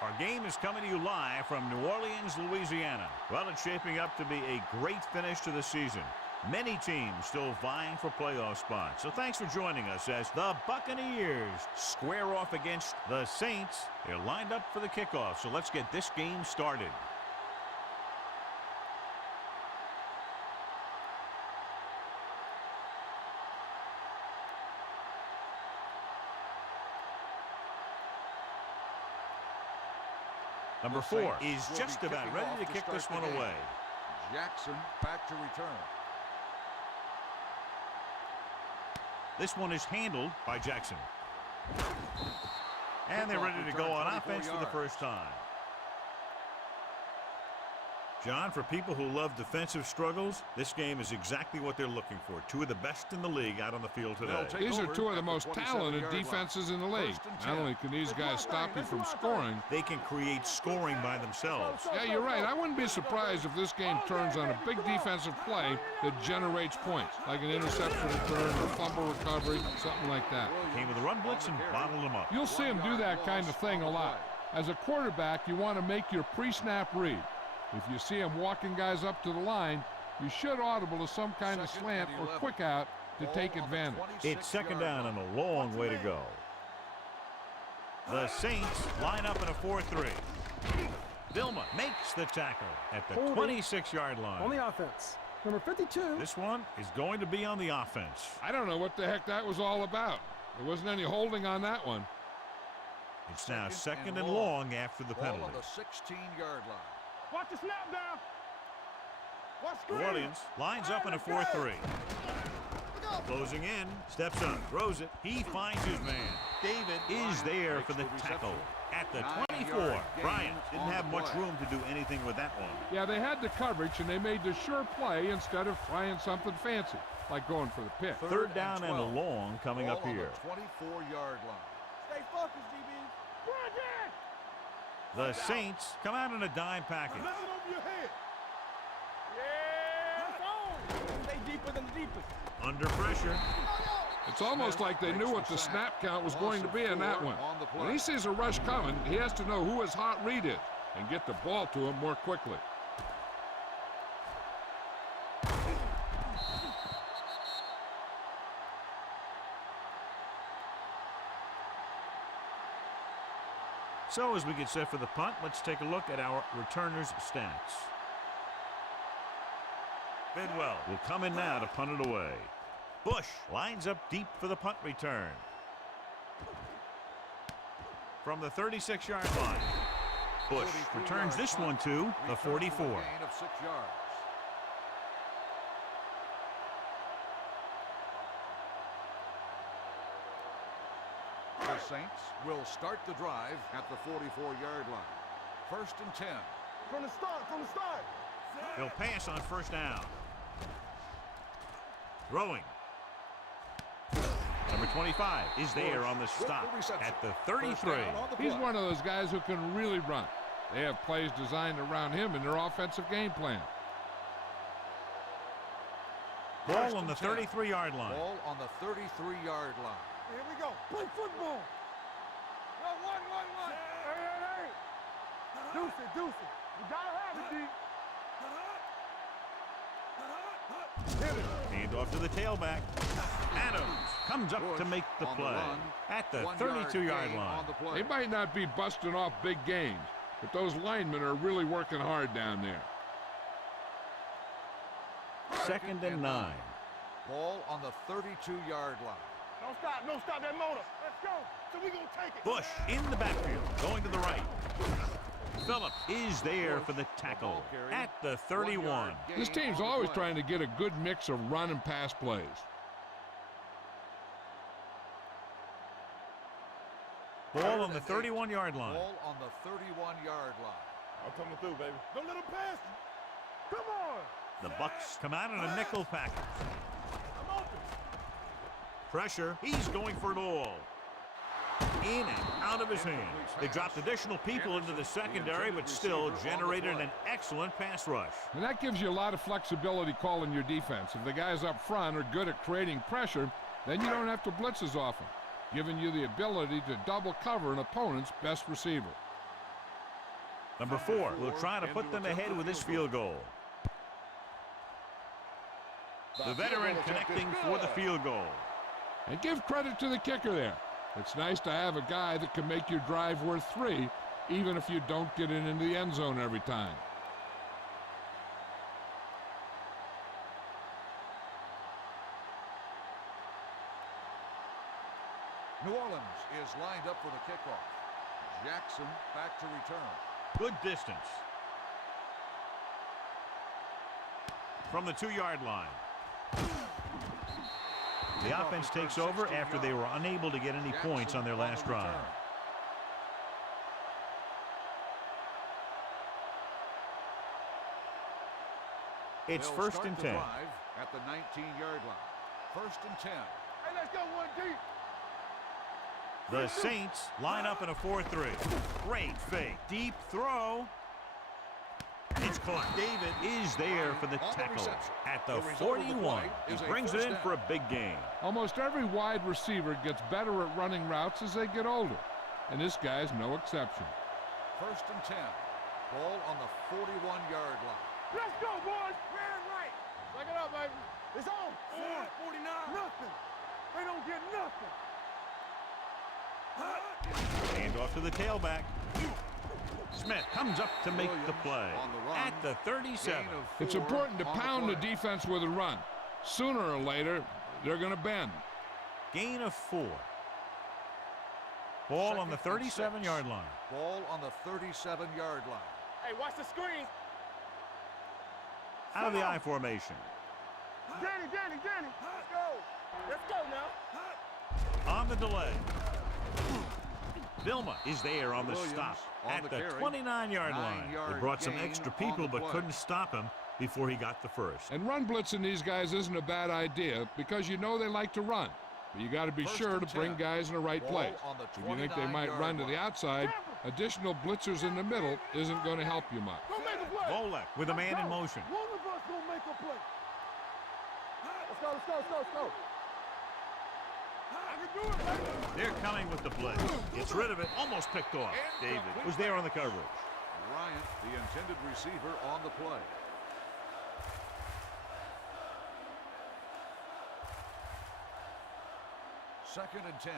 Our game is coming to you live from New Orleans, Louisiana. Well, it's shaping up to be a great finish to the season. Many teams still vying for playoff spots. So thanks for joining us as the Buccaneers square off against the Saints. They're lined up for the kickoff, so let's get this game started. Number 4 is just about ready to kick this one away. Jackson back to return. This one is handled by Jackson. And they're ready to go on offense for the first time. John, for people who love defensive struggles, this game is exactly what they're looking for. Two of the best in the league out on the field today. These are two of the most talented defenses in the league. Not only can these guys stop you from scoring, they can create scoring by themselves. Yeah, you're right. I wouldn't be surprised if this game turns on a big defensive play that generates points, like an interception return or fumble recovery, something like that. Came with a run blitz and bottled them up. You'll see him do that kind of thing a lot. As a quarterback, you want to make your pre-snap read. If you see him walking guys up to the line, you should audible to some kind of slant or quick out to take advantage. It's second down and a long way to go. The Saints line up in a 4-3. Vilma makes the tackle at the 26-yard line. On the offense. Number 52. This one is going to be on the offense. I don't know what the heck that was all about. There wasn't any holding on that one. It's now second and long after the penalty. On the 16-yard line. Watch the snap down. Watch New Orleans lines up in a 4-3. Closing in, steps up, throws it. He finds his man. David is there for the tackle at the 24. Bryant didn't have much room to do anything with that one. Yeah, they had the coverage, and they made the sure play instead of trying something fancy, like going for the pick. Third down and a long coming up here. 24-yard line. Stay focused, DB. Bryant! The Saints come out in a dime package. Lift it over your head. Yeah! Stay deeper than the deepest. Under pressure. It's almost like they knew what the snap count was going to be in that one. When he sees a rush coming, he has to know who his hot read is and get the ball to him more quickly. So as we get set for the punt, let's take a look at our returners' stats. Bidwell will come in now to punt it away. Bush lines up deep for the punt return. From the 36-yard line, Bush returns this one to the 44. Gain of 6 yards. The Saints will start the drive at the 44-yard line. 1st and 10. From the start. He'll pass on first down. Throwing. Number 25 is there on the stop at the 33. He's one of those guys who can really run. They have plays designed around him in their offensive game plan. Ball on the 33-yard line. Ball on the 33-yard line. Here we go. Play football. One. Hey. Deuce it. You gotta have it, D. Hand off to the tailback. Adams comes up to make the play at the 32-yard line. They might not be busting off big games, but those linemen are really working hard down there. 2nd and 9. Ball on the 32-yard line. Don't stop that motor. Let's go. So we gonna take it. Bush in the backfield, going to the right. Phillips is there for the tackle at the 31. This team's always trying to get a good mix of run and pass plays. Ball on the 31-yard line. Ball on the 31-yard line. I'm coming through, baby. Don't let him pass you. Come on. The Bucs come out in a nickel package. I'm open. Pressure. He's going for it all. In and out of his hands. They dropped additional people into the secondary, but still generated an excellent pass rush. And that gives you a lot of flexibility calling your defense. If the guys up front are good at creating pressure, then you don't have to blitz as often, giving you the ability to double cover an opponent's best receiver. Number 4 will try to put them ahead with his field goal. The veteran connecting for the field goal. And give credit to the kicker there. It's nice to have a guy that can make your drive worth 3, even if you don't get it into the end zone every time. New Orleans is lined up for the kickoff. Jackson back to return. Good distance. From the 2-yard line. The offense takes over after they were unable to get any points on their last drive. It's first and 10. At the 19-yard line. First and 10. Hey, let's go one deep. The Saints line up in a 4-3. Great fake. Deep throw. It's caught. David is there for the tackle at the 41. He brings it in for a big gain. Almost every wide receiver gets better at running routes as they get older, and this guy's no exception. First and 10. Ball on the 41-yard line. Let's go, boys. Man right. Back it up, baby. It's on. 49. Nothing. They don't get nothing. Hand off to the tailback. Smith comes up to make the play at the 37. It's important to pound the defense with a run. Sooner or later, they're going to bend. Gain of 4. Ball on the 37-yard line. Ball on the 37-yard line. Hey, watch the screen. Out of the I formation. Danny. Let's go. Let's go now. On the delay. Vilma is there on the stop at the 29-yard line. They brought some extra people but couldn't stop him before he got the first. And run blitzing these guys isn't a bad idea because you know they like to run. But you got to be sure to bring guys in the right place. If you think they might run to the outside, additional blitzers in the middle isn't going to help you much. Go make a play. Volek with a man in motion. One of us gonna make a play. Let's go. I can do it, baby. They're coming with the blitz. Gets rid of it. Almost picked off. David was there on the coverage. Bryant, the intended receiver, on the play. Second and 10.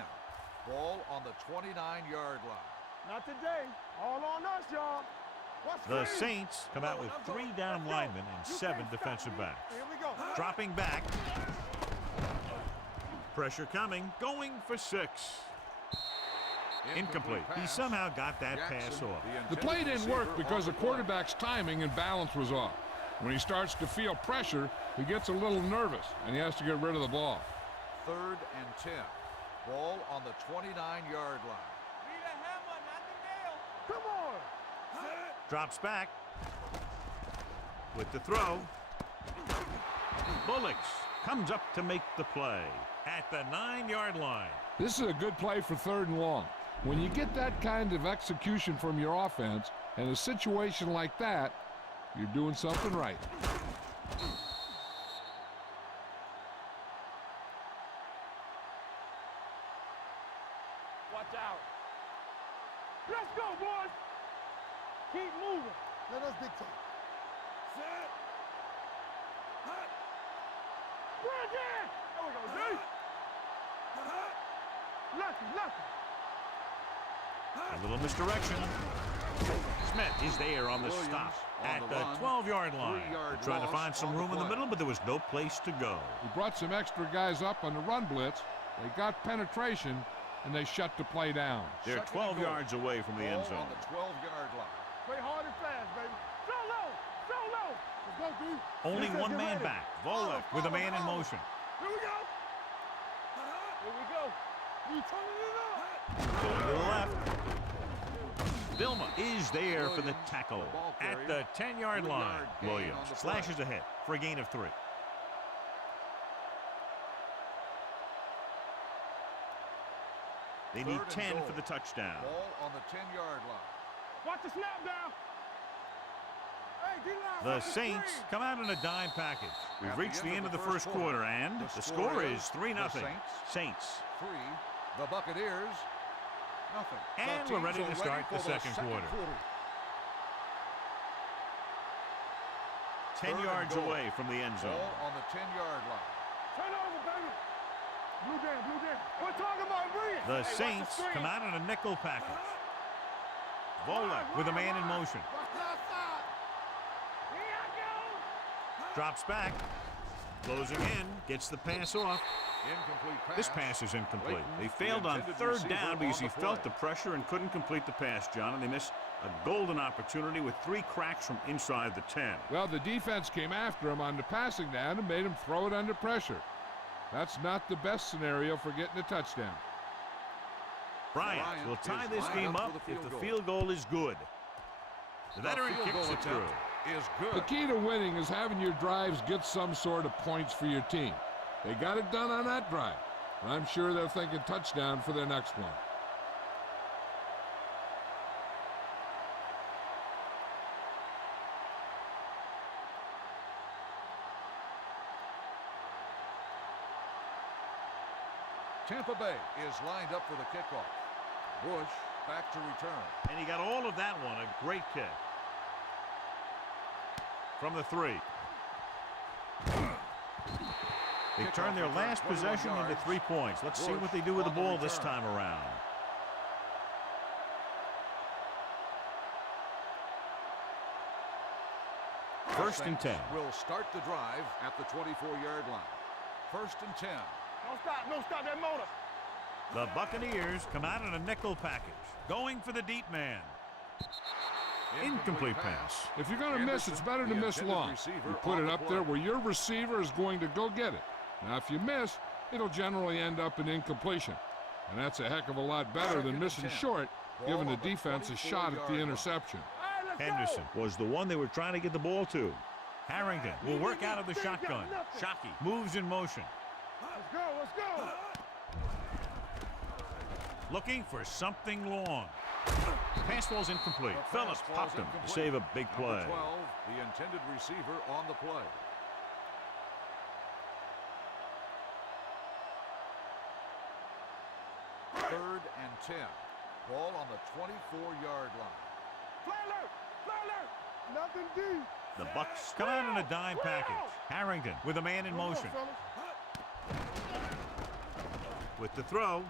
Ball on the 29-yard line. Not today. All on us, y'all. The Saints come out with 3 down linemen and 7 defensive backs. Here we go. Dropping back. Pressure coming. Going for 6. Incomplete. He somehow got that pass off. The play didn't work because the quarterback's timing and balance was off. When he starts to feel pressure, he gets a little nervous, and he has to get rid of the ball. Third and 10. Ball on the 29-yard line. Need a hammer, not the nail. Come on. Drops back. With the throw. Bucs comes up to make the play at the 9-yard line. This is a good play for 3rd and long. When you get that kind of execution from your offense in a situation like that, you're doing something right. Watch out. Let's go, boys. Keep moving. Let us dictate. Set. Hut. Bring in. There we go, D. Lucky. A little misdirection. Smith is there on the stop at the 12-yard line. Trying to find some room in the middle, but there was no place to go. He brought some extra guys up on the run blitz. They got penetration, and they shut the play down. They're 12 yards away from the end zone. On the 12-yard line. Play hard and fast, baby. So low. Let's go, D. Only one man back. Volek with a man in motion. Here we go. You turning it up. Going to the left. Vilma is there for the tackle at the 10-yard line. Williams slashes ahead for a gain of 3. They need 10 for the touchdown. Ball on the 10-yard line. Watch the snap down. Hey, D-line, The watch Saints screen. come out in a dime package. We've reached the end of the first quarter, and the score is 3-0. Saints. 3. The Buccaneers, nothing. And we're ready to start the second quarter. 10 yards away from the end zone. Ball on the 10-yard line. Turn over, baby. Blue down, blue down. We're talking about brilliant. The Saints come out in a nickel package. Vola with a man in motion. Drops back. Closing in. Gets the pass off. Incomplete pass. This pass is incomplete. Leighton, They failed on intended third receiver down on because the he felt play. the pressure and couldn't complete the pass, John, and they missed a golden opportunity with 3 cracks from inside the 10. Well, the defense came after him on the passing down and made him throw it under pressure. That's not the best scenario for getting a touchdown. Bryant will tie this game up if the field goal is good. The veteran kicks it through. Is good. The key to winning is having your drives get some sort of points for your team. They got it done on that drive. And I'm sure they're thinking touchdown for their next one. Tampa Bay is lined up for the kickoff. Bush back to return. And he got all of that one. A great kick. From the 3. They turned their last possession into 3 points. Let's see what they do with the ball this time around. First and 10. Will start the drive at the 24-yard line. First and 10. Don't stop that motor. The Buccaneers come out in a nickel package. Going for the deep man. Incomplete pass. If you're going to miss, it's better to miss long. You put it up there where your receiver is going to go get it. Now, if you miss, it'll generally end up in incompletion. And that's a heck of a lot better than missing short, giving the defense a shot at the interception. Henderson was the one they were trying to get the ball to. Harrington will work out of the shotgun. Shockey moves in motion. Let's go, let's go. Looking for something long. Pass ball's incomplete. Phillips popped him to save a big play. Number 12, the intended receiver on the play. Third and 10. Ball on the 24-yard line. Fly alert, fly alert. Nothing deep. The Bucs come out in a dime package. Harrington with a man in motion. With the throw.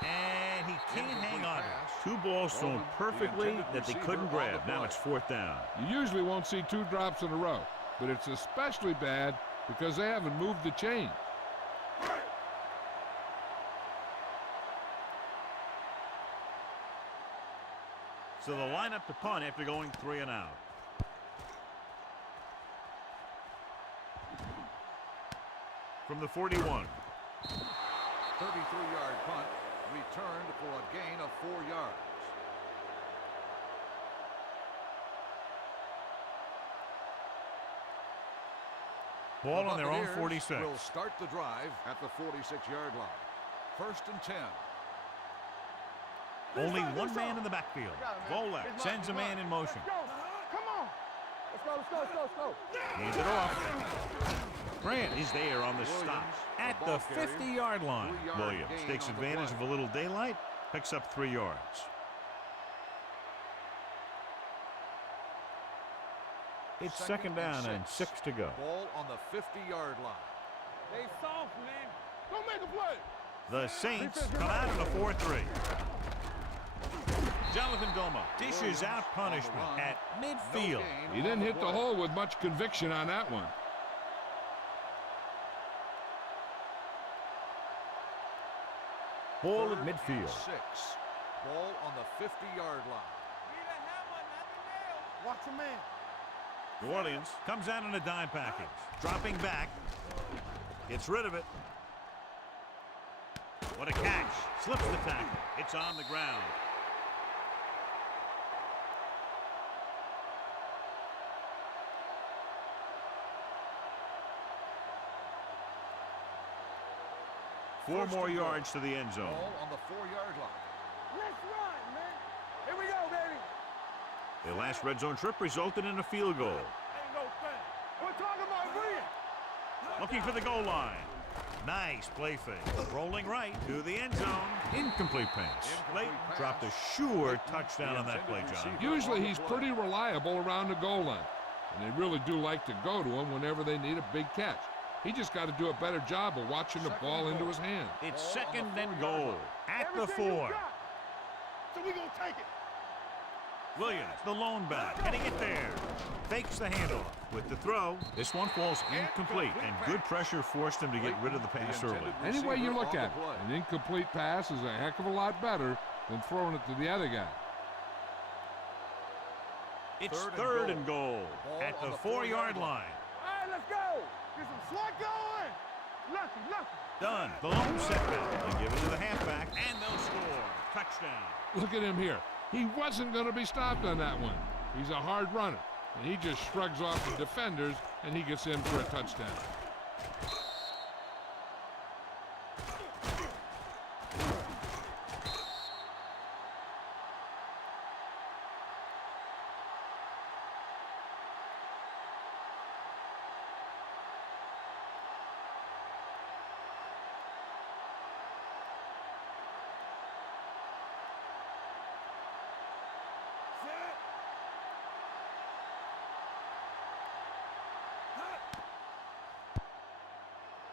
And he can't hang on to it. 2 balls thrown perfectly that they couldn't grab. Now it's 4th down. You usually won't see 2 drops in a row, but it's especially bad because they haven't moved the chain. So they'll line up to punt after going 3 and out. From the 41. 33-yard punt. Returned for a gain of 4 yards. Ball on their own 46. Will start the drive at the 46-yard line. First and 10. Only one man in the backfield. Volek sends a man in motion. Come on. Let's go. Hands it off. Grant is there on the stop at the 50-yard line. Williams takes advantage of a little daylight, picks up 3 yards. It's second down and 6 to go. Ball on the 50-yard line. They soft, man. Don't make a play. The Saints come out in a 4-3. Jonathan Goma dishes out punishment at midfield. He didn't hit the hole with much conviction on that one. Ball at midfield. 6. Ball on the 50-yard line. Watch a man. New Orleans comes out in a dime package. Dropping back. Gets rid of it. What a catch. Slips the tackle. It's on the ground. Four more yards to the end zone. Ball on the 4-yard line. Let's run, man. Here we go, baby. Their last red zone trip resulted in a field goal. Ain't no thing. We're talking about brilliant. Looking for the goal line. Nice play fake. Rolling right to the end zone. Incomplete pass. Leighton dropped a sure touchdown on that play, John. Usually he's pretty reliable around the goal line. and they really do like to go to him whenever they need a big catch. He just got to do a better job of watching the ball into his hand. It's second and goal at the 4. So we gonna take it. Williams, the lone back, getting it there. Fakes the handoff with the throw. This one falls incomplete, and good pressure forced him to get rid of the pass early. Any way you look at it, an incomplete pass is a heck of a lot better than throwing it to the other guy. It's third and goal at the 4-yard line. All right, let's go. Get some swat going. Lucky. Done. The lone setback. They give it to the halfback, and they'll score. Touchdown. Look at him here. He wasn't going to be stopped on that one. He's a hard runner, and he just shrugs off the defenders, and he gets in for a touchdown.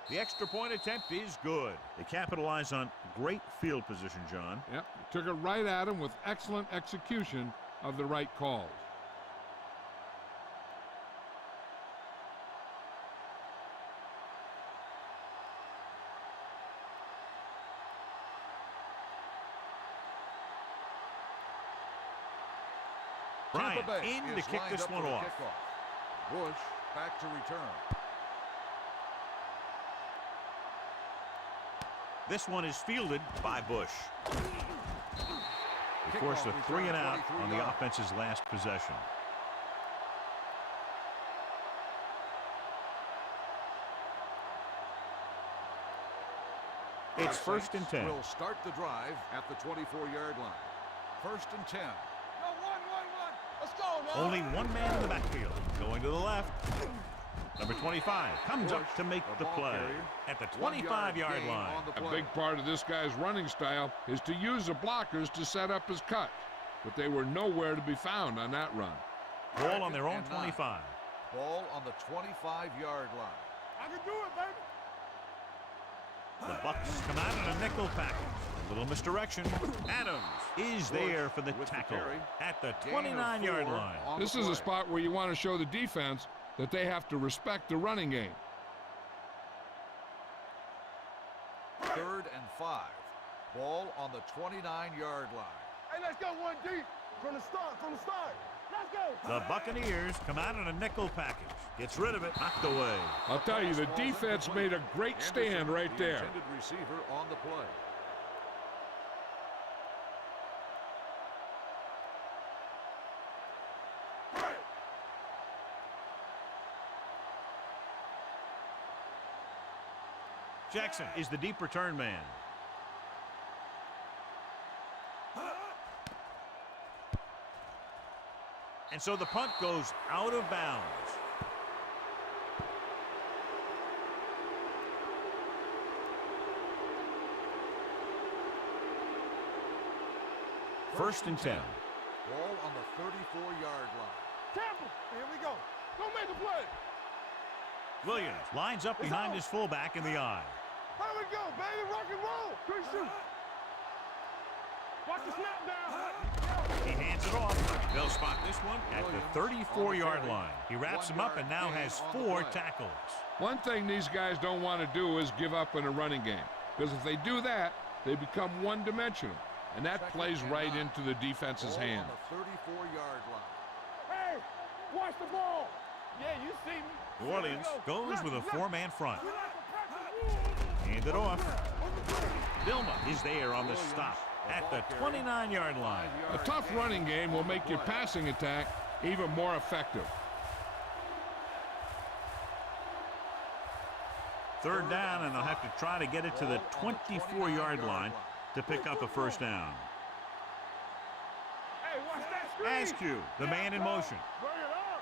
The extra point attempt is good. They capitalize on great field position, John. Yep, took it right at him with excellent execution of the right calls. Bryant in to kick this one off. Bush back to return. This one is fielded by Bush. They force a 3 and out on the offense's last possession. It's first and 10. Will start the drive at the 24-yard line. First and 10. No, one. Let's go, man. Only one man in the backfield. Going to the left. Number 25 comes up to make the play at the 25-yard line. A big part of this guy's running style is to use the blockers to set up his cut, but they were nowhere to be found on that run. Ball on their own 25. Ball on the 25-yard line. I can do it, baby. The Bucs come out in a nickel package. A little misdirection. Adams is there for the tackle at the 29-yard line. This is a spot where you want to show the defense that they have to respect the running game. Third and 5. Ball on the 29-yard line. Hey, let's go one deep from the start. Let's go. The Buccaneers come out in a nickel package. Gets rid of it, knocked away. I'll tell you, the defense made a great stand right there. Intended receiver on the play. Jackson is the deep return man. And so the punt goes out of bounds. First and 10. Ball on the 34-yard line. Tampa, here we go. Don't make a play. Williams lines up behind his fullback in the eye. Here we go, baby. Rock and roll. Good shoot. Watch the snap down. He hands it off. They'll spot this one at the 34-yard line. He wraps him up and now has 4 tackles. One thing these guys don't want to do is give up in a running game, because if they do that, they become one-dimensional, and that plays right into the defense's hand. On the 34-yard line. Hey, watch the ball. Yeah, you see me. New Orleans goes with a 4-man front. Hand it off. Dilma is there on the stop at the 29-yard line. A tough running game will make your passing attack even more effective. Third down, and they'll have to try to get it to the 24-yard line to pick up a first down. Hey, watch that screen. Askew, the man in motion. Bring it up.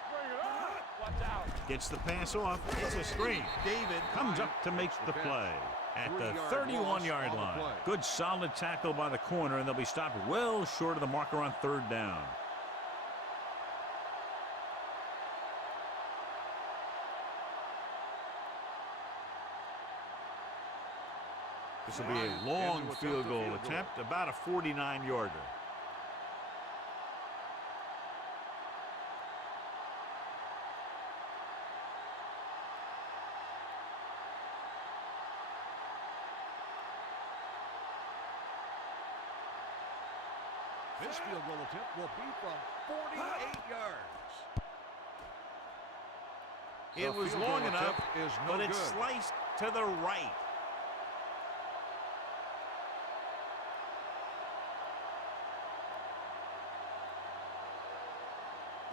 Watch out. Gets the pass off. It's a screen. David comes up to make the play at the 31-yard line. Good solid tackle by the corner, and they'll be stopped well short of the marker on third down. This will be a long field goal attempt, about a 49-yarder. This field goal attempt will be from 48 yards. It was long enough, but it's sliced to the right.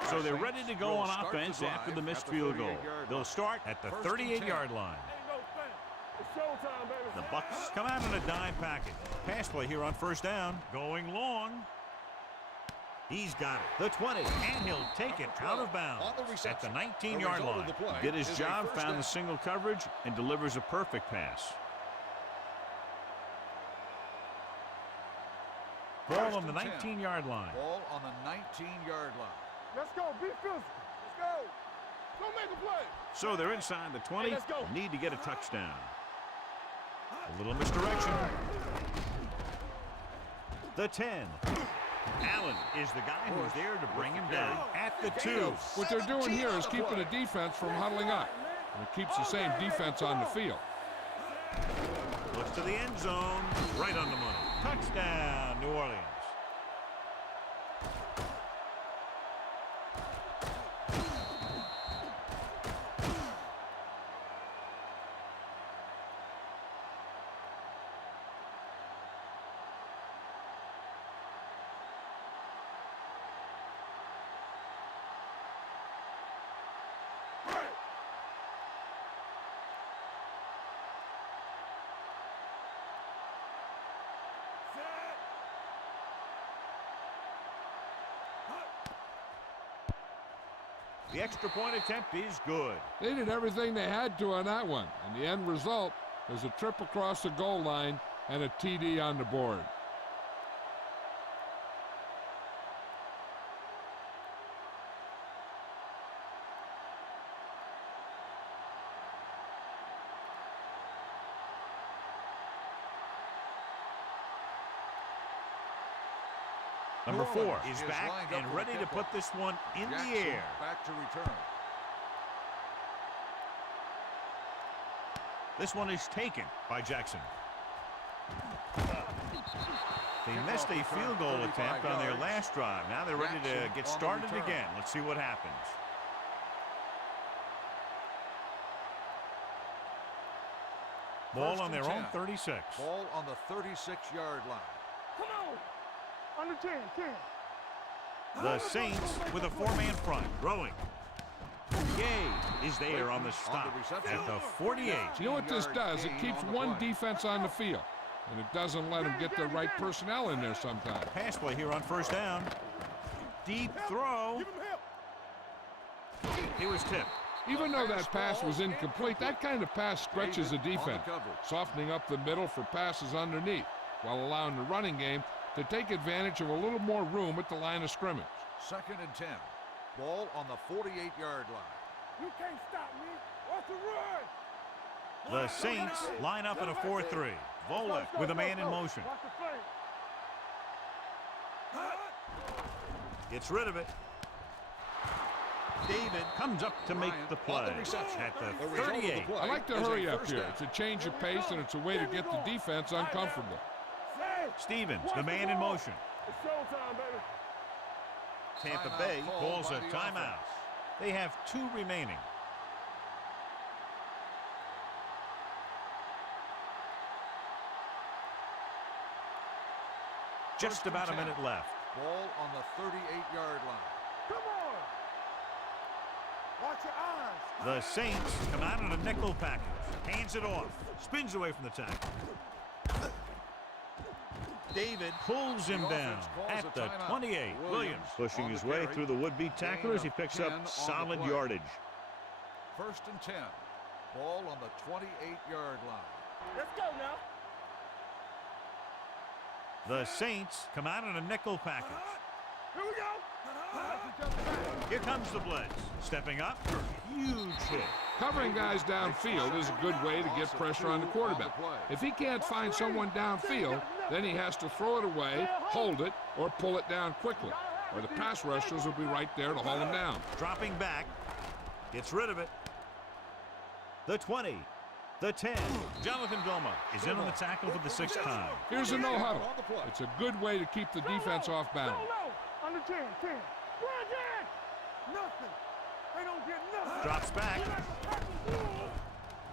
So they're ready to go on offense after the missed field goal. They'll start at the 38-yard line. The Bucs come out in a dime package. Pass play here on first down. Going long. He's got it. The 20, and he'll take it out of bounds at the 19-yard line. Did his job, found the single coverage, and delivers a perfect pass. Ball on the 19-yard line. Ball on the 19-yard line. Let's go. Be physical. Let's go. Don't make a play. So they're inside the 20. Need to get a touchdown. A little misdirection. The 10. Allen is the guy who's there to bring him down at the 2. What they're doing here is keeping the defense from huddling up. And it keeps the same defense on the field. Looks to the end zone. Right on the money. Touchdown, New Orleans. The extra point attempt is good. They did everything they had to on that one. And the end result is a trip across the goal line and a TD on the board. Number 4 is back and ready to put this one in the air. Back to return. This one is taken by Jackson. They missed a field goal attempt on their last drive. Now they're ready to get started again. Let's see what happens. Ball on their own 36. Ball on the 36-yard line. Come on. Under 10, 10. The Saints with a 4-man front. Throwing. Gay is there on the stop at the 48. You know what this does? It keeps one defense on the field. And it doesn't let them get the right personnel in there sometimes. Pass play here on first down. Deep throw. He was tipped. Even though that pass was incomplete, that kind of pass stretches the defense, softening up the middle for passes underneath, while allowing the running game to take advantage of a little more room at the line of scrimmage. 2nd and 10. Ball on the 48-yard line. You can't stop me. What's the run? The Saints line up in a 4-3. Volek with a man in motion. Gets rid of it. David comes up to make the play at the 38. I like to hurry up here. It's a change of pace, and it's a way to get the defense uncomfortable. Stevens, the man in motion. It's showtime, baby. Tampa Bay calls a timeout. They have 2 remaining. Just about a minute left. Ball on the 38-yard line. Come on. Watch your eyes. The Saints come out in a nickel package. Hands it off. Spins away from the tackle. David pulls him down at the 28. Williams pushing his way through the would-be tacklers. He picks up solid yardage. 1st and 10. Ball on the 28-yard line. Let's go now. The Saints come out in a nickel package. Here we go. Here comes the blitz. Stepping up, huge hit. Covering guys downfield is a good way to get pressure on the quarterback. If he can't find someone downfield, then he has to throw it away, hold it, or pull it down quickly, or the pass rushers will be right there to haul him down. Dropping back, gets rid of it. The 20, the 10. Jonathan Vilma is in on the tackle for the 6th time. Here's a no huddle. It's a good way to keep the defense off balance. Under 10. Nothing. They don't get nothing. Drops back.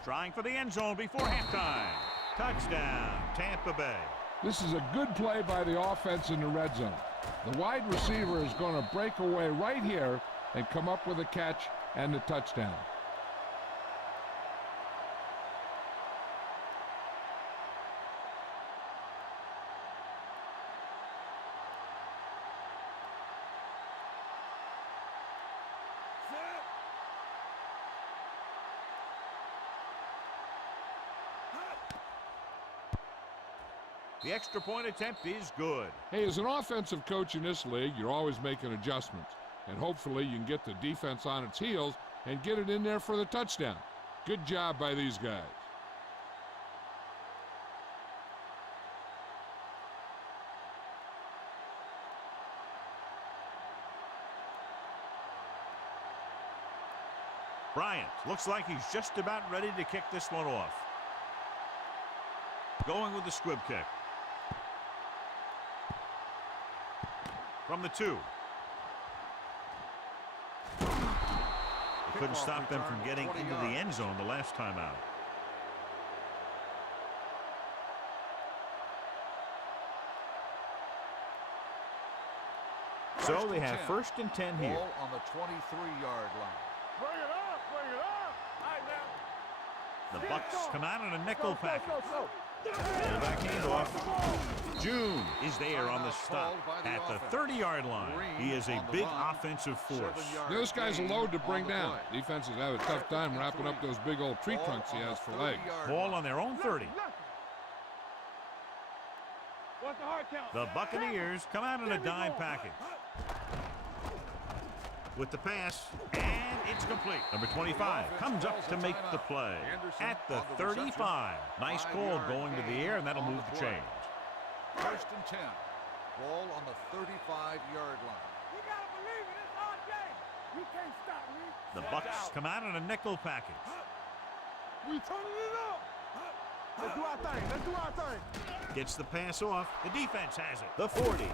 Trying for the end zone before halftime. Touchdown, Tampa Bay. This is a good play by the offense in the red zone. The wide receiver is going to break away right here and come up with a catch and the touchdown. The extra point attempt is good. Hey, as an offensive coach in this league, you're always making adjustments. And hopefully you can get the defense on its heels and get it in there for the touchdown. Good job by these guys. Bryant looks like he's just about ready to kick this one off. Going with the squib kick. From the 2. They couldn't stop them from getting into the end zone the last time out. So they have 1st and 10 here. Ball on the 23-yard line. Bring it up. All right, now. The Bucs come out in a nickel package. Fullback handoff. June is there on the stop at the 30-yard line. He is a big offensive force. This guy's a load to bring down. Defenses have a tough time wrapping up those big old tree trunks he has for legs. Ball on their own 30. What's the hard count? The Buccaneers come out in a dime package. With the pass, and it's complete. Number 25 comes up to make the play at the 35. Nice call going to the air, and that'll move the chains. 1st and 10. Ball on the 35-yard line. You gotta believe it. It's our game. You can't stop me. The Bucs come out in a nickel package. We turning it up. Let's do our thing. Gets the pass off. The defense has it. The 40.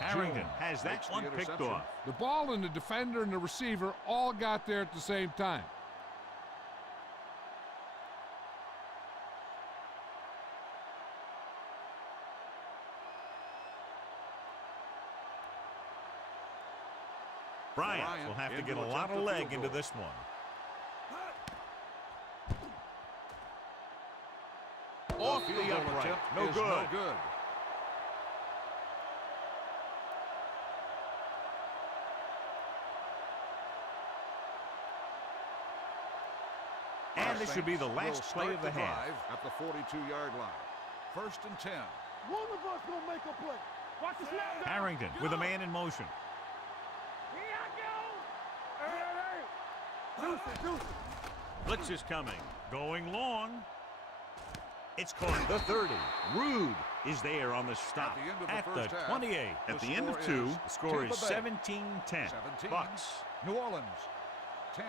Harrington has that one picked off. The ball and the defender and the receiver all got there at the same time. Bryant will have to get a lot of leg into this one. Off the upright. No good. And this should be the last play of the half. At the 42-yard line. 1st and 10. One of us gonna make a play. Watch the snap. Harrington with a man in motion. Here I go. Hey. Deuce. Blitz is coming. Going long. It's caught. The 30. Rude is there on the stop at the 28. At the end of 2, the score is 17-10. Bucs. New Orleans. 10.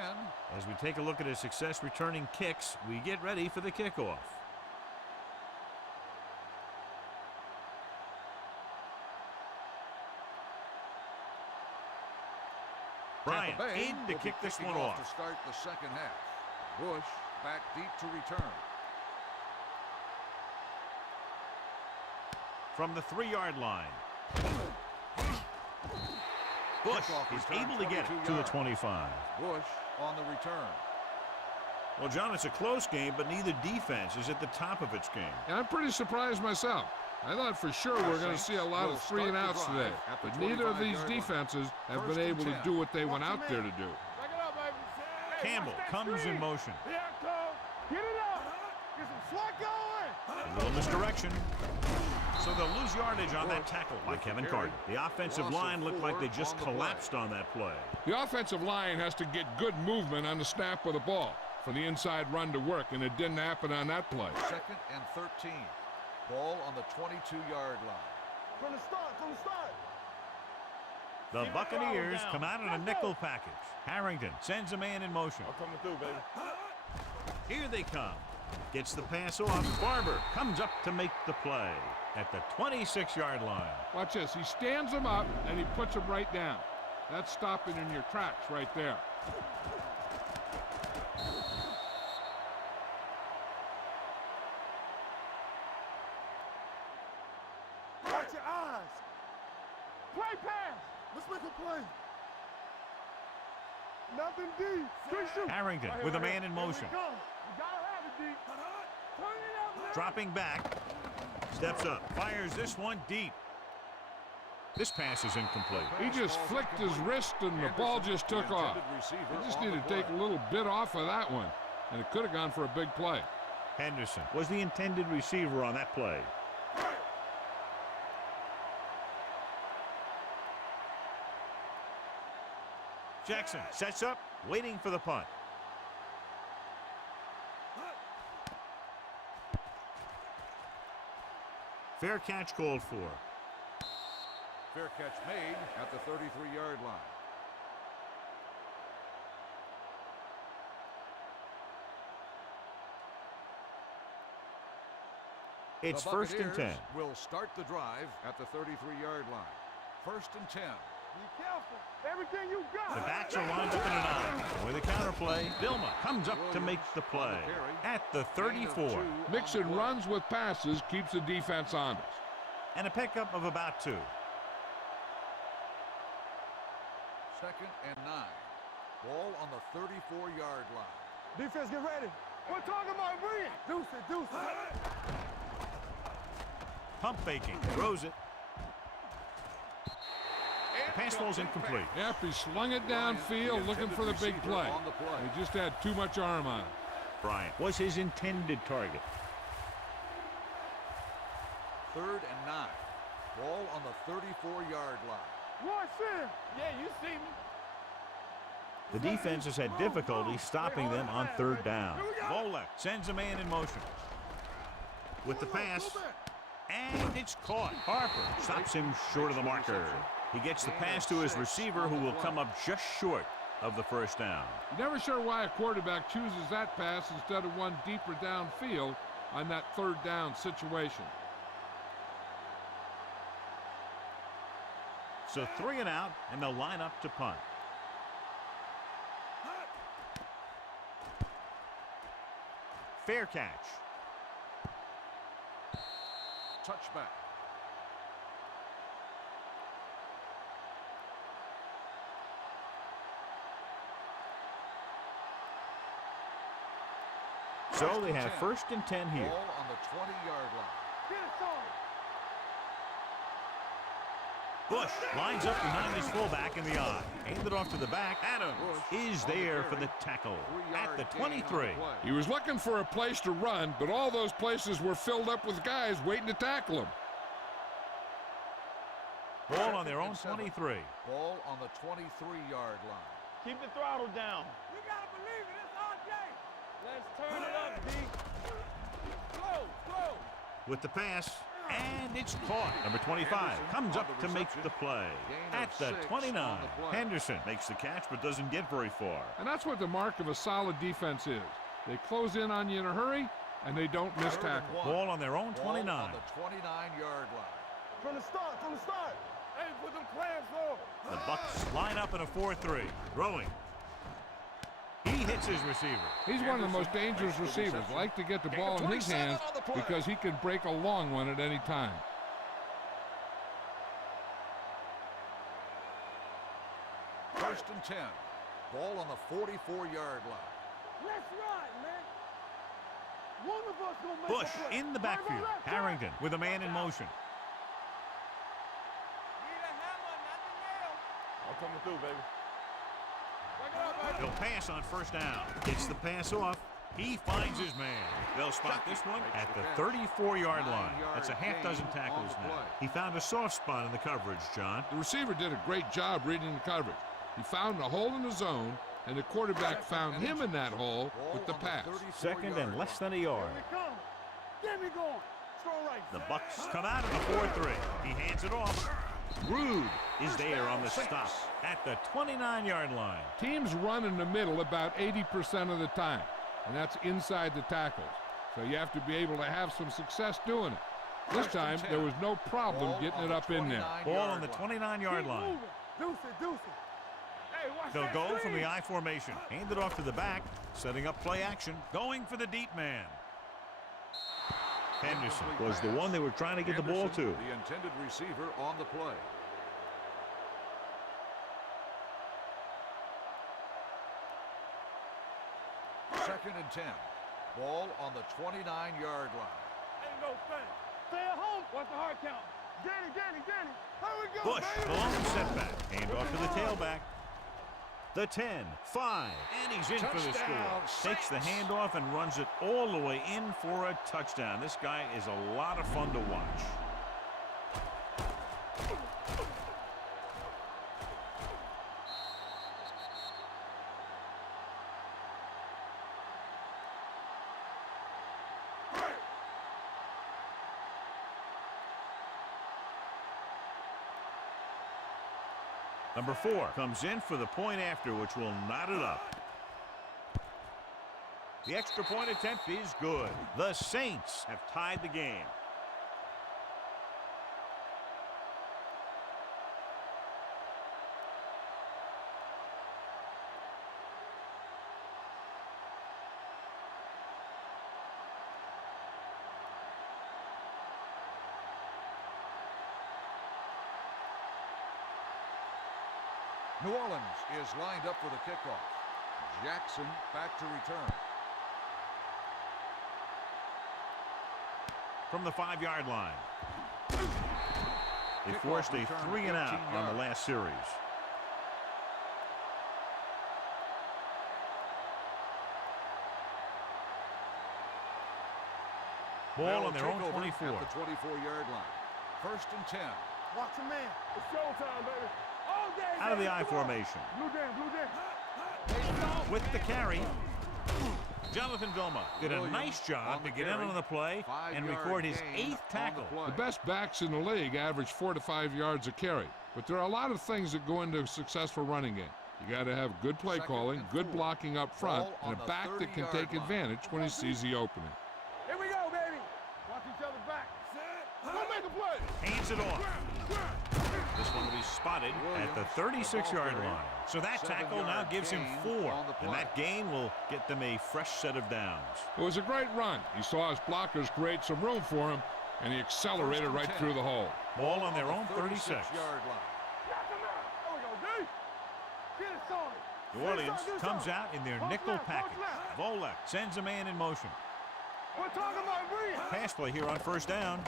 As we take a look at his success returning kicks, we get ready for the kickoff. Bryant in to kick this one off. To start the second half. Bush back deep to return. From the 3-yard line. Bush is able to get it to the 25. Bush on the return. Well, John, it's a close game, but neither defense is at the top of its game. And I'm pretty surprised myself. I thought for sure we're going to see a lot of 3 and outs today, but neither of these defenses have been able to do what they went out there to do. Campbell comes in motion. Here it comes. Get it up. Get some swat going. A little misdirection. So they'll lose yardage on that tackle by Kevin Carter. The offensive line looked like they just collapsed on that play. The offensive line has to get good movement on the snap of the ball for the inside run to work, and it didn't happen on that play. 2nd and 13. Ball on the 22-yard line. From the start, The Buccaneers come out in a nickel package. Harrington sends a man in motion. I'm coming through, baby. Here they come. Gets the pass off. Barber comes up to make the play at the 26-yard line. Watch this. He stands him up, and he puts him right down. That's stopping in your tracks right there. Watch your eyes. Play pass. Let's make a play. Nothing deep. Good shoot. Harrington with a man in motion. You gotta have it deep. Turn it up, man. Dropping back. Steps up. Fires this one deep. This pass is incomplete. He just flicked his wrist, and the ball just took off. He just needed to take a little bit off of that one, and it could have gone for a big play. Henderson was the intended receiver on that play. Jackson sets up, waiting for the punt. Fair catch called for. Fair catch made at the 33-yard line. It's The 1st and 10. Buccaneers will start the drive at the 33-yard line. 1st and 10. Be careful. Everything you got. The backs are lined up in an I. With a counterplay, Vilma comes up to make the play at the 34. Mixing runs with passes keeps the defense honest. And a pickup of about 2. 2nd and 9. Ball on the 34-yard line. Defense, get ready. We're talking about read. Deuce it. Pump faking, throws it. The pass falls incomplete. Yep, he slung it downfield looking for the big play. He just had too much arm on it. Bryant was his intended target. 3rd and 9. Ball on the 34-yard line. Watch him. Yeah, you see me. The defense has had difficulty stopping them on 3rd down. Volek sends a man in motion. With the pass, and it's caught. Harper stops him short of the marker. He gets the pass to his receiver, who will come up just short of the 1st down. You're never sure why a quarterback chooses that pass instead of one deeper downfield on that 3rd down situation. So 3 and out, and they'll line up to punt. Fair catch. Touchback. So they have 1st and 10 here. Ball on the 20-yard line. Get it on. Bush lines up behind his fullback in the I. Handed off to the back. Adams is there for the tackle at the 23. He was looking for a place to run, but all those places were filled up with guys waiting to tackle him. Ball on their own 23. Ball on the 23-yard line. Keep the throttle down. You gotta believe it. It's our day. Let's turn it up, D. Slow. With the pass, and it's caught. Number 25 comes up to make the play at the 29. Henderson makes the catch but doesn't get very far. And that's what the mark of a solid defense is. They close in on you in a hurry, and they don't miss tackle. Ball on their own 29. Ball on the 29-yard line. From the start. Hey, put them clamps on. The Bucs line up in a 4-3. Throwing. He hits his receiver. He's one of the most dangerous receivers. Like to get the ball in his hands because he can break a long one at any time. First and 10. Ball on the 44-yard line. Let's ride, man. One of us gonna make Bush a play. in the backfield. Harrington with a man in motion. Need a hammer, not the nail. I'm coming through, baby. He'll pass on 1st down. Gets the pass off. He finds his man. They'll spot this one at the 34-yard line. That's a half dozen tackles now. He found a soft spot in the coverage, John. The receiver did a great job reading the coverage. He found a hole in the zone, and the quarterback found him in that hole with the pass. Second and less than a yard. Get me going. The Bucs come out of the 4-3. He hands it off. Rude is there on the stop at the 29-yard line. Teams run in the middle about 80% of the time, and that's inside the tackles. So you have to be able to have some success doing it. This time, there was no problem getting it up in there. Ball on the 29-yard line. They'll go from the I formation. Hand it off to the back, setting up play action, going for the deep man. Henderson was the one they were trying to get the ball to. The intended receiver on the play. Second and 10. Ball on the 29-yard line. Ain't no thing. Stay at home. What's the hard count? Danny. How we go, Bush, the long setback. Hand off to the tailback. The 10, 5, and he's in for the score. Takes the handoff and runs it all the way in for a touchdown. This guy is a lot of fun to watch. Number 4 comes in for the point after, which will knot it up. The extra point attempt is good. The Saints have tied the game. New Orleans is lined up for the kickoff. Jackson back to return. From the 5-yard line. They forced a 3 and out on the last series. Ball on their own 24. At the 24-yard line. First and 10. Watch your man. It's showtime, baby. All day, Out of the I formation. Blue down. With the carry, Jonathan Vilma did a nice job to get in on the play and record his 8th tackle. The best backs in the league average 4 to 5 yards a carry. But there are a lot of things that go into a succful running game. You got to have good play calling, good blocking up front, and a back that can take advantage when he sees the opening. Here we go, baby. Watch each other back. Don't make a play. Hands it off. This one will be spotted at the 36-yard line. So that tackle now gives him 4, and that gain will get them a fresh set of downs. It was a great run. He saw his blockers create some room for him, and he accelerated right through the hole. Ball on their own 36. New Orleans comes out in their nickel package. Volek sends a man in motion. We're talking about Bree. Pass play here on first down.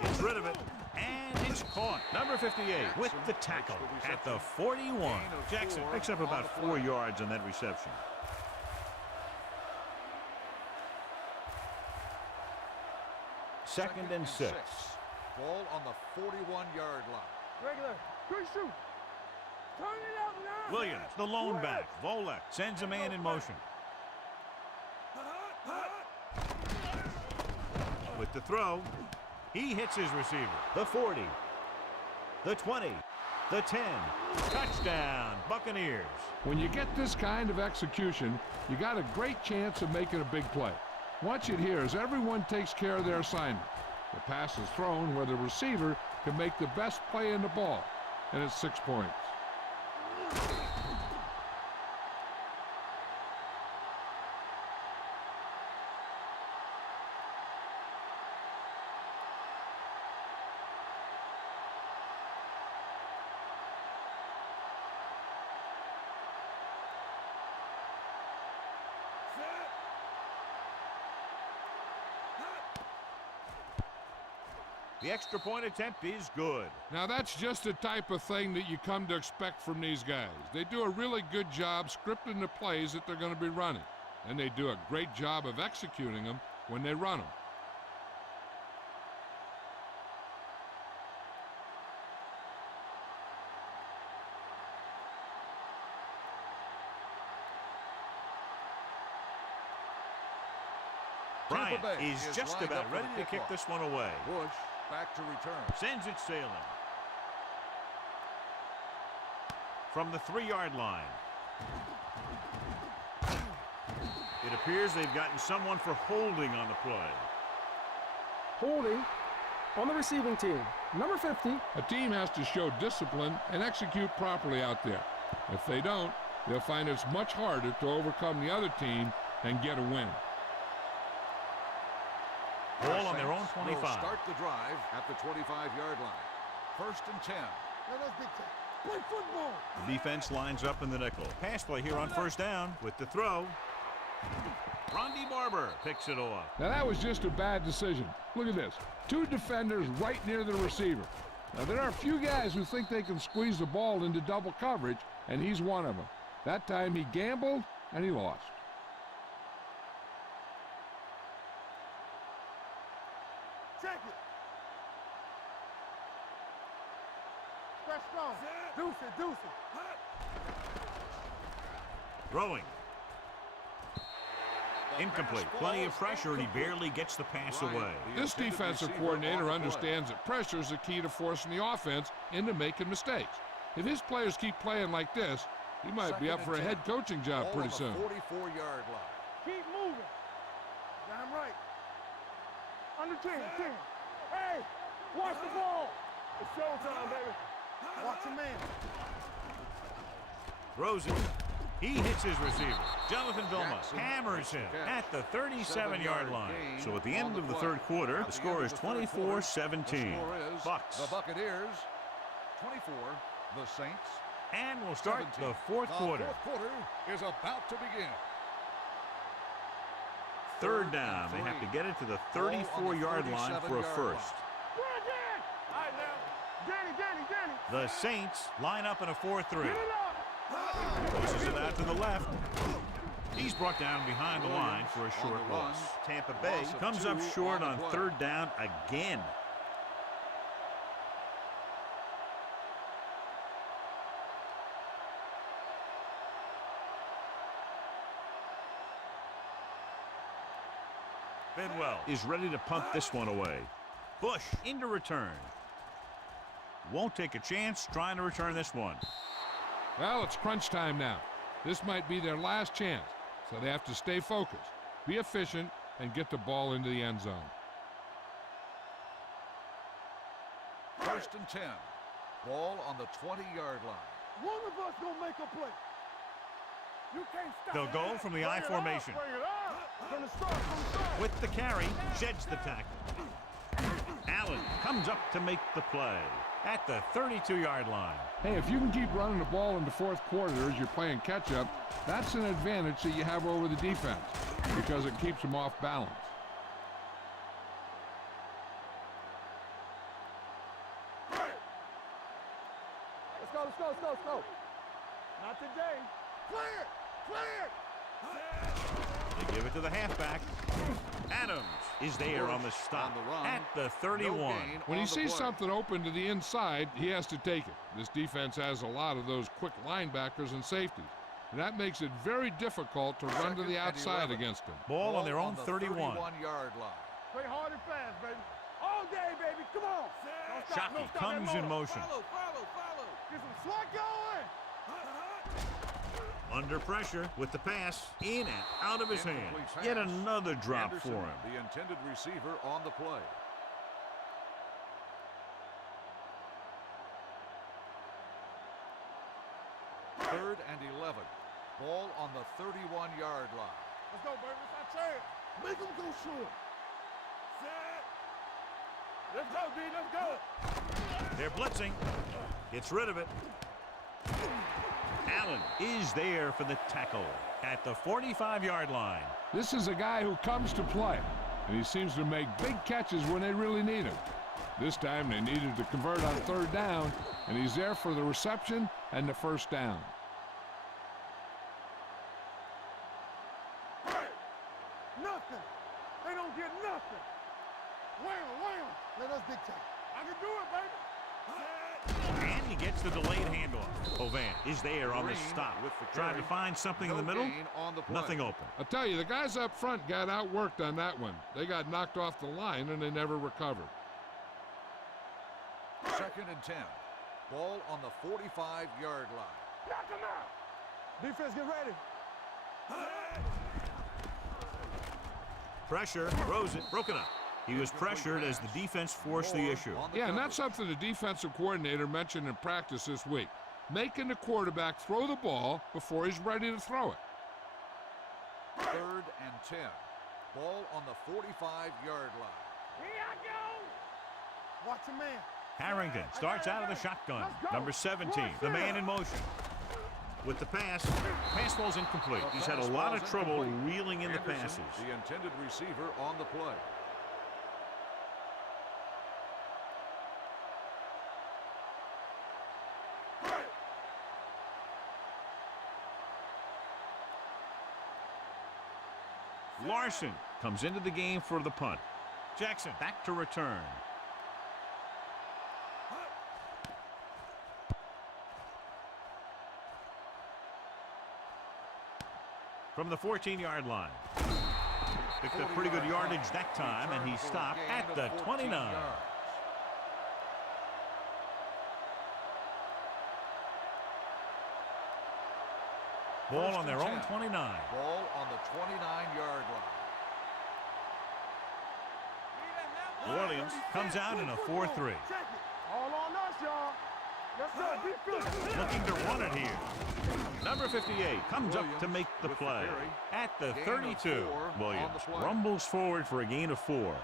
Gets rid of it, and it's caught. Number 58 with the tackle at the 41. Jackson picks up about 4 yards on that reception. Second and 6. Ball on the 41-yard line. Regular. Good shoot. Turn it out now. Williams, the lone back. Volek sends a man in motion. With the throw, he hits his receiver. The 40, the 20, the 10. Touchdown, Buccaneers. When you get this kind of execution, you got a great chance of making a big play. Watch it here as everyone takes care of their assignment. The pass is thrown where the receiver can make the best play in the ball, and it's 6 points. The extra point attempt is good. Now that's just the type of thing that you come to expect from these guys. They do a really good job scripting the plays that they're going to be running. and they do a great job of executing them when they run them. Bryant is just about ready to kick this one away. Bush back to return. Sends it sailing. From the 3-yard line. It appears they've gotten someone for holding on the play. Holding on the receiving team. Number 50. A team has to show discipline and execute properly out there. If they don't, they'll find it's much harder to overcome the other team and get a win. Ball on their own 25. Will start the drive at the 25-yard line. 1st and 10. Play football. The defense lines up in the nickel. Pass play here on 1st down with the throw. Rondy Barber picks it off. Now that was just a bad decision. Look at this. 2 defenders right near the receiver. Now there are a few guys who think they can squeeze the ball into double coverage, and he's one of them. That time he gambled and he lost. Check it. Stretch strong. Deuce it, deuce it. Throwing. Incomplete. Plenty of pressure, and he barely gets the pass away. This defensive coordinator understands that pressure is the key to forcing the offense into making mistakes. If his players keep playing like this, he might be up for a head coaching job pretty soon. 44-yard line. Keep moving. Damn right. Under 10, 10. Hey, watch the ball. It's showtime, baby. Watch the man. Throws it. He hits his receiver. Jonathan Vilma hammers him at the 37-yard line. So at the end of the 3rd quarter, the score is 24-17. Bucs. The Buccaneers. 24. The Saints. And we'll start 17. the 4th quarter. The 4th quarter is about to begin. 3rd down. They have to get it to the 34-yard line for a first. All right, now. Danny. The Saints line up in a 4-3. Get it up. Pushes it out to the left. He's brought down behind the line for a short loss. Tampa Bay comes up short on 3rd down again. Bidwell is ready to punt this one away. Bush into return. Won't take a chance trying to return this one. Well, it's crunch time now. This might be their last chance, so they have to stay focused, be efficient, and get the ball into the end zone. 1st and 10. Ball on the 20-yard line. One of us gonna make a play. You can't stop. They'll go from the I formation. Bring it up. From the start. With the carry, sheds the tackle. Allen comes up to make the play at the 32-yard line. Hey, if you can keep running the ball in the 4th quarter as you're playing catch-up, that's an advantage that you have over the defense because it keeps them off balance. Let's go. Not today. Clear. They give it to the halfback. Adams is there on the stop at the 31. When he sees something open to the inside, he has to take it. This defense has a lot of those quick linebackers and safeties, and that makes it very difficult to run to the outside against them. Ball on their own 31. 31-yard line. Play hard and fast, baby. All day, baby. Come on. Shockey comes in motion. Follow. Get some slack going. Under pressure with the pass in and out of his hands. Yet another drop Anderson, for him. the intended receiver on the play. Third and 11. Ball on the 31-yard line. Let's go, baby. It's our chance. Make them go short. Set. Let's go, D. Let's go. They're blitzing. Gets rid of it. Allen is there for the tackle at the 45-yard line. This is a guy who comes to play, and he seems to make big catches when they really need him. This time they needed to convert on 3rd down, and he's there for the reception and the 1st down. nothing. Wham. Let us dictate. I can do it, baby. And he gets the delayed handoff. Hovan is there on the stop. Trying to find something in the middle. Nothing open. I tell you, the guys up front got outworked on that one. They got knocked off the line and they never recovered. 2nd and 10. Ball on the 45-yard line. Knock him out. Defense, get ready. Pressure, throws it, broken up. He was pressured as the defense forced the issue. Yeah, and that's something the defensive coordinator mentioned in practice this week. Making the quarterback throw the ball before he's ready to throw it. 3rd and 10. Ball on the 45-yard line. Here I go. Watch a man. Harrington starts out of the shotgun. Number 17, the man in motion. With the pass falls incomplete. He's had a lot of trouble reeling in the passes. The intended receiver on the play. Larson comes into the game for the punt. Jackson back to return. From the 14-yard line. Picked up pretty good yardage that time, and he stopped at the 29. Ball on their own 29. Ball on the 29-yard line. New Orleans comes out in a 4-3. All on us, y'all. Yes, sir. Defense. Looking to run it here. Number 58 comes up to make the play. At the 32, Williams rumbles forward for a gain of 4.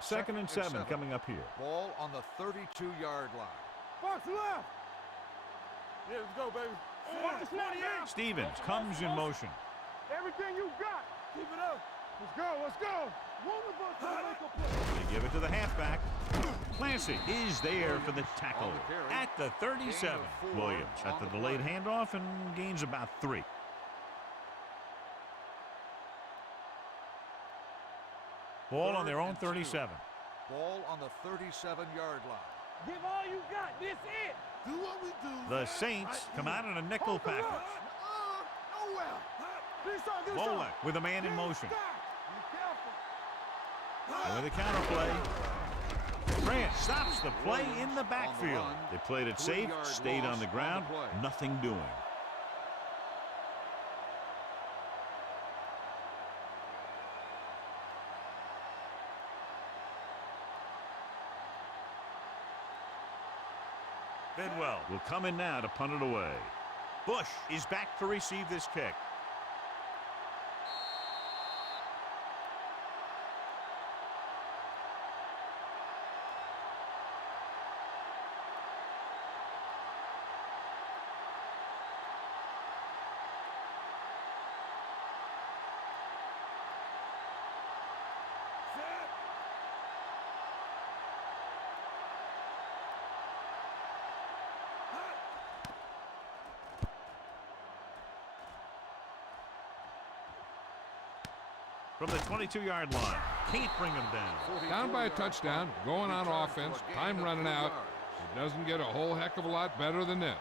Second and 7 coming up here. Ball on the 32-yard line. Bucs left. Yeah, let's go, baby. Watch the 28. Stevens comes in motion. Everything you got. Keep it up. Let's go. Let's go. One of us will make a play. They give it to the halfback. Clancy is there for the tackle at the 37. Williams at the delayed handoff and gains about 3. Ball on their own 37. Ball on the 37-yard line. Give all you got. This it. Do what we do. The Saints come out in a nickel package. Nowhere. Bolek with a man in motion. Be careful. And with a counter play, Grant stops the play in the backfield. They played it safe, stayed on the ground, nothing doing. Bidwell will come in now to punt it away. Bush is back to receive this kick. From the 22-yard line. Can't bring him down. Down by a touchdown, going on offense, time running out. It doesn't get a whole heck of a lot better than this.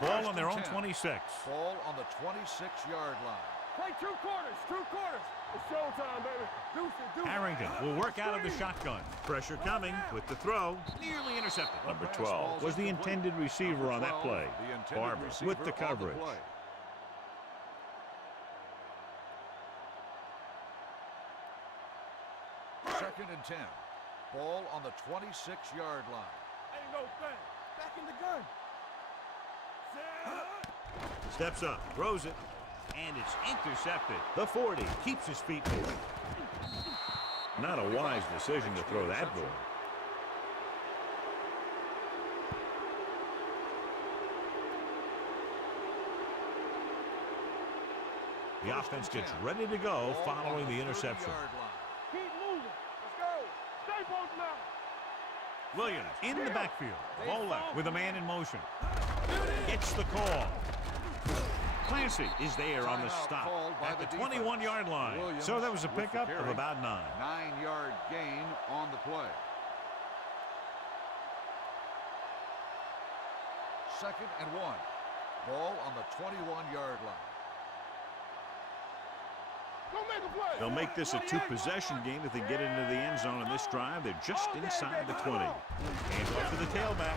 Ball on their own 26. Ball on the 26-yard line. Play 2 quarters. 2 quarters. It's showtime, baby. Deuce it. Harrington will work out of the shotgun. Pressure coming with the throw. Nearly intercepted. Number 12 was the intended receiver on that play. Barber with the coverage. Second and 10. Ball on the 26-yard line. Ain't no thing. Back in the gun. Steps up, throws it, and it's intercepted. The 40 keeps his feet moving. Not a wise decision to throw that ball. The offense gets ready to go following the interception. Keep moving. Let's go. Stay posted now. Williams in the backfield. Ball left with a man in motion. Gets the call. Clancy is there on the stop at the 21-yard line. So that was a pickup of about 9. 9-yard gain on the play. Second and 1. Ball on the 21-yard line. They'll make this a 2-possession game if they get into the end zone in this drive. They're just inside the 20. Hands off to the tailback.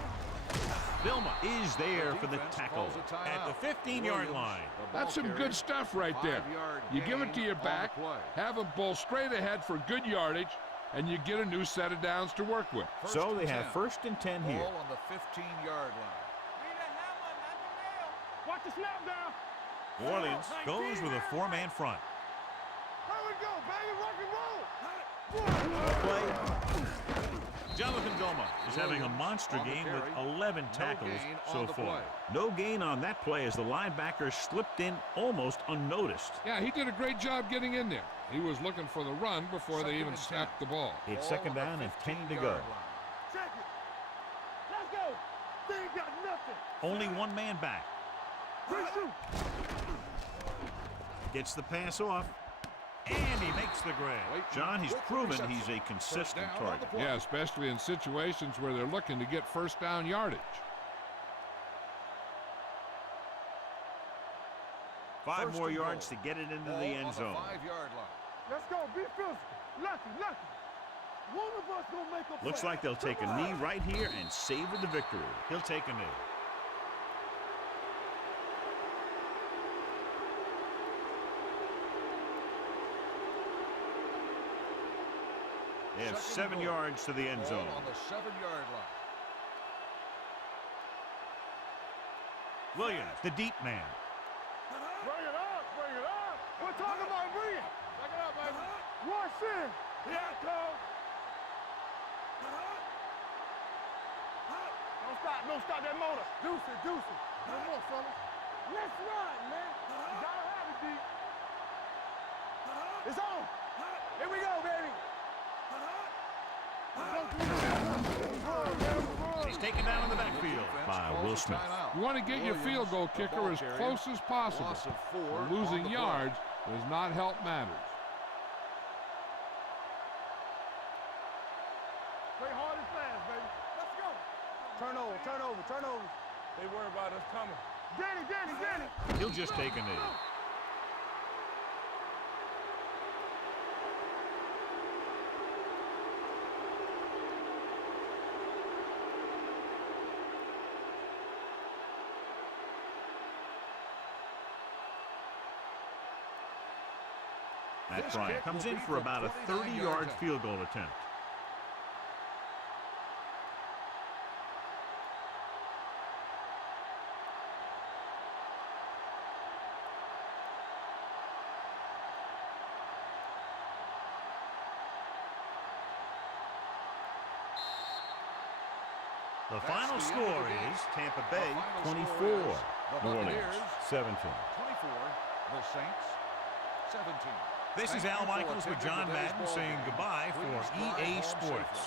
Vilma is there for the tackle at the 15-yard line. That's some good stuff right there. You give it to your back, have him bull straight ahead for good yardage, and you get a new set of downs to work with. So they have 1st and 10 here. Ball on the 15-yard line. Watch the snap down. New Orleans goes with a 4-man front. Here we go, baby, rock and roll. Play. Jonathan Vilma is having a monster game with 11 tackles so far. No gain on that play as the linebacker slipped in almost unnoticed. Yeah, he did a great job getting in there. He was looking for the run before they even snapped the ball. It's 2nd down and 10 to go. Check it. Let's go. They ain't got nothing. Only one man back. Gets the pass off. And he makes the grab. John, he's proven he's a consistent target. Yeah, especially in situations where they're looking to get 1st down yardage. 5 more yards to get it into the end zone. 5-yard line. Let's go. Be physical. Lucky. One of us gonna make a play. Looks like they'll take a knee right here and savor the victory. He'll take a knee. They have 7 yards to the end zone. On the 7-yard line. Williams, the deep man. Bring it up. We're talking about bring it. Bring it up, baby. Rush in. Here it comes. Don't stop that motor. Deuce it. Come on, fellas. Let's run, man. You gotta have it, D. It's on. Here we go, baby. He's taken down in the backfield by Will Smith. You want to get your field goal kicker as close as possible. Losing yards does not help matters. Play hard and fast, baby. Let's go. Turnover. They worry about us coming. Danny. He'll just take a knee. Matt Bryant comes in for about a 30-yard field goal attempt. The final score is Tampa Bay 24, New Orleans 17. 24, the Saints 17. This is Al Michaels with John Madden saying goodbye for EA Sports.